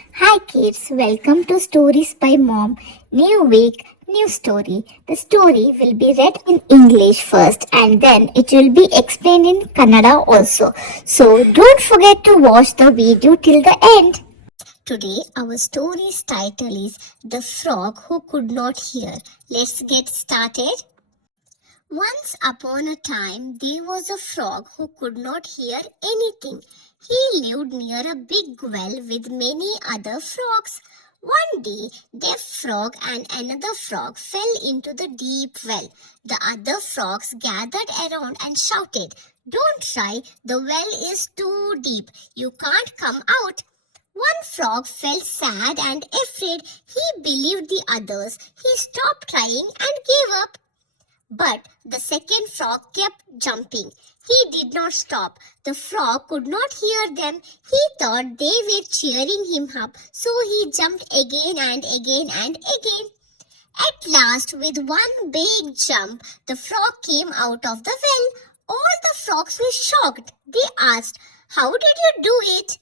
Hi kids, welcome to Stories by Mom. New week, new story. The story will be read in English first and then it will be explained in Kannada also. So don't forget to watch the video till the end. Today our story's title is The Frog Who Could Not Hear. Let's get started. Once upon a time, there was a frog who could not hear anything. He lived near a big well with many other frogs. One day, Deaf Frog and another frog fell into the deep well. The other frogs gathered around and shouted, "Don't try, the well is too deep. You can't come out." One frog felt sad and afraid. He believed the others. He stopped trying and gave up. But the second frog kept jumping. He did not stop. The frog could not hear them. He thought they were cheering him up, so he jumped again and again and again. At last, with one big jump, the frog came out of the well. All the frogs were shocked. They asked, "How did you do it?"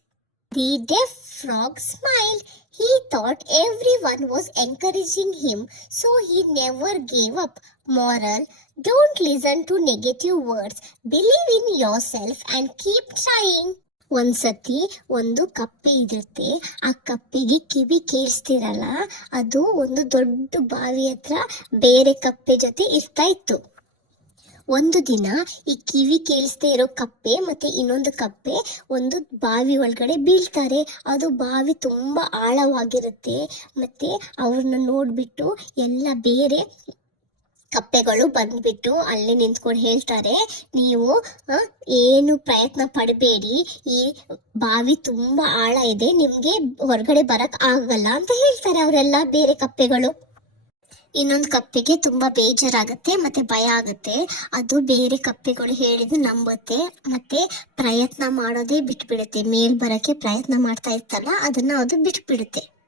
The deaf frog smiled. He thought everyone was encouraging him, so he never gave up. Moral: don't listen to negative words. Believe in yourself and keep trying. ಒಂದ್ಸತಿ ಒಂದು ಕಪ್ಪೆ ಇರುತ್ತೆ. ಆ ಕಪ್ಪೆಗೆ ಕಿವಿ ಕೇಳಿಸ್ತಿರಲ್ಲ. ಅದು ಒಂದು ದೊಡ್ಡ ಬಾವಿ ಹತ್ರ ಬೇರೆ ಕಪ್ಪೆ ಜೊತೆ ಇರ್ತಾ ಇತ್ತು. ಒಂದು ದಿನ ಈ ಕಿವಿ ಕೇಳಿಸ್ದೇ ಇರೋ ಕಪ್ಪೆ ಮತ್ತೆ ಇನ್ನೊಂದು ಕಪ್ಪೆ ಒಂದು ಬಾವಿ ಒಳಗಡೆ ಬೀಳ್ತಾರೆ. ಅದು ಬಾವಿ ತುಂಬಾ ಆಳವಾಗಿರುತ್ತೆ. ಮತ್ತೆ ಅವ್ರನ್ನ ನೋಡ್ಬಿಟ್ಟು ಎಲ್ಲ ಬೇರೆ ಕಪ್ಪೆಗಳು ಬಂದ್ಬಿಟ್ಟು ಅಲ್ಲೇ ನಿಂತ್ಕೊಂಡು ಹೇಳ್ತಾರೆ, "ನೀವು ಏನು ಪ್ರಯತ್ನ ಪಡಬೇಡಿ, ಈ ಬಾವಿ ತುಂಬಾ ಆಳ ಇದೆ, ನಿಮ್ಗೆ ಹೊರಗಡೆ ಬರಕ್ ಆಗಲ್ಲ" ಅಂತ ಹೇಳ್ತಾರೆ ಅವರೆಲ್ಲ ಬೇರೆ ಕಪ್ಪೆಗಳು. ಇನ್ನೊಂದು ಕಪ್ಪೆಗೆ ತುಂಬಾ ಬೇಜಾರಾಗುತ್ತೆ ಮತ್ತೆ ಭಯ ಆಗುತ್ತೆ. ಅದು ಬೇರೆ ಕಪ್ಪೆಗಳು ಹೇಳಿದ್ದು ನಂಬುತ್ತೆ ಮತ್ತೆ ಪ್ರಯತ್ನ ಮಾಡೋದೇ ಬಿಟ್ಬಿಡುತ್ತೆ. ಮೇಲ್ ಬರಕ್ಕೆ ಪ್ರಯತ್ನ ಮಾಡ್ತಾ ಇರ್ತಲ್ಲ, ಅದನ್ನ ಅದು ಬಿಟ್ಬಿಡುತ್ತೆ.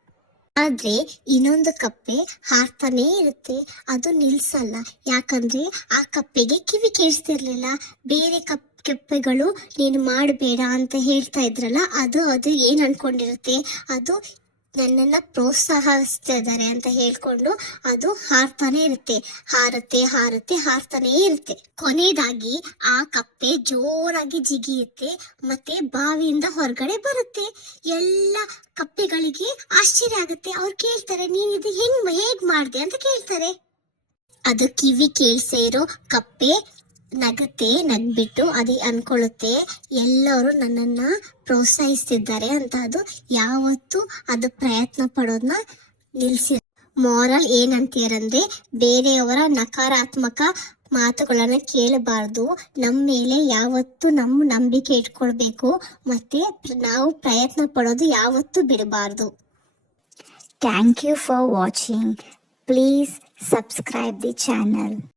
ಆದ್ರೆ ಇನ್ನೊಂದು ಕಪ್ಪೆ ಹಾರ್ತಾನೇ ಇರುತ್ತೆ. ಅದು ನಿಲ್ಸಲ್ಲ. ಯಾಕಂದ್ರೆ ಆ ಕಪ್ಪೆಗೆ ಕಿವಿ ಕೇಳಿಸ್ತಿರ್ಲಿಲ್ಲ. ಬೇರೆ ಕಪ್ಪೆಗಳು ನೀನು ಮಾಡಬೇಡ ಅಂತ ಹೇಳ್ತಾ ಇದ್ರಲ್ಲ, ಅದು ಏನ್ ಅನ್ಕೊಂಡಿರುತ್ತೆ, ಅದು ನನ್ನನ್ನ ಪ್ರೋತ್ಸಾಹಿಸ್ತಾ ಇದ್ದಾರೆ ಅಂತ ಹೇಳ್ಕೊಂಡು ಅದು ಹಾರ್ತಾನೆ ಇರುತ್ತೆ. ಹಾರ್ತಾನೆ ಇರುತ್ತೆ. ಕೊನೆಯದಾಗಿ ಆ ಕಪ್ಪೆ ಜೋರಾಗಿ ಜಿಗಿಯುತ್ತೆ ಮತ್ತೆ ಬಾವಿಯಿಂದ ಹೊರಗಡೆ ಬರುತ್ತೆ. ಎಲ್ಲ ಕಪ್ಪೆಗಳಿಗೆ ಆಶ್ಚರ್ಯ ಆಗುತ್ತೆ. ಅವ್ರು ಕೇಳ್ತಾರೆ, "ನೀನ್ ಇದು ಹೇಗ್ ಮಾಡ್ದೆ?" ಅಂತ ಕೇಳ್ತಾರೆ. ಅದು ಕಿವಿ ಕೇಳಿಸೇ ಇರೋ ಕಪ್ಪೆ ನಗ್ಬಿಟ್ಟು ಅದೇ ಅನ್ಕೊಳ್ಳುತ್ತೆ, ಎಲ್ಲರೂ ನನ್ನನ್ನ ಪ್ರೋತ್ಸಾಹಿಸ್ತಿದ್ದಾರೆ ಅಂತ. ಅದು ಯಾವತ್ತೂ ಅದು ಪ್ರಯತ್ನ ಪಡೋದನ್ನ ನಿಲ್ಸಿ. ಮಾರಲ್ ಏನಂತೀರಂದ್ರೆ, ಬೇರೆಯವರ ನಕಾರಾತ್ಮಕ ಮಾತುಗಳನ್ನ ಕೇಳಬಾರ್ದು. ನಮ್ಮ ಮೇಲೆ ಯಾವತ್ತೂ ನಮ್ಮ ನಂಬಿಕೆ ಇಟ್ಕೊಳ್ಬೇಕು ಮತ್ತೆ ನಾವು ಪ್ರಯತ್ನ ಪಡೋದು ಯಾವತ್ತೂ ಬಿಡಬಾರ್ದು. Thank you for watching. Please subscribe the channel.